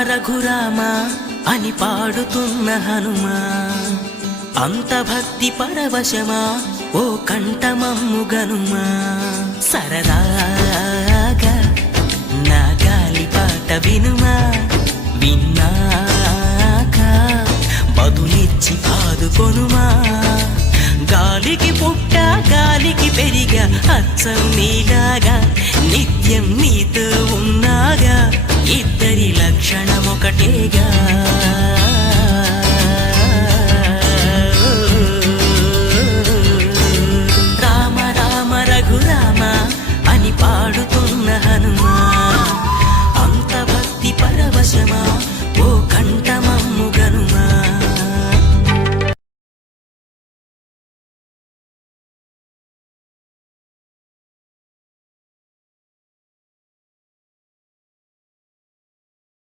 రఘురామ అని పాడుతున్న హనుమా, అంత భక్తి పరవశమా ఓ కంఠమమ్ము గనుమా. సరదాగా నా గాలి పాట వినుమా, విన్నాక బదులిచ్చి ఆదుకొనుమా. గాలికి పుట్ట గాలికి పెరిగా అచ్చం నీలాగా, నిత్యం నీతో ఉన్నాగా, ఇద్దరి లక్షణం ఒకటేగా. రామ రామ రఘురామ అని పాడుతున్న హనుమా, అంత భక్తి పరవశమా ఓ కంఠమా.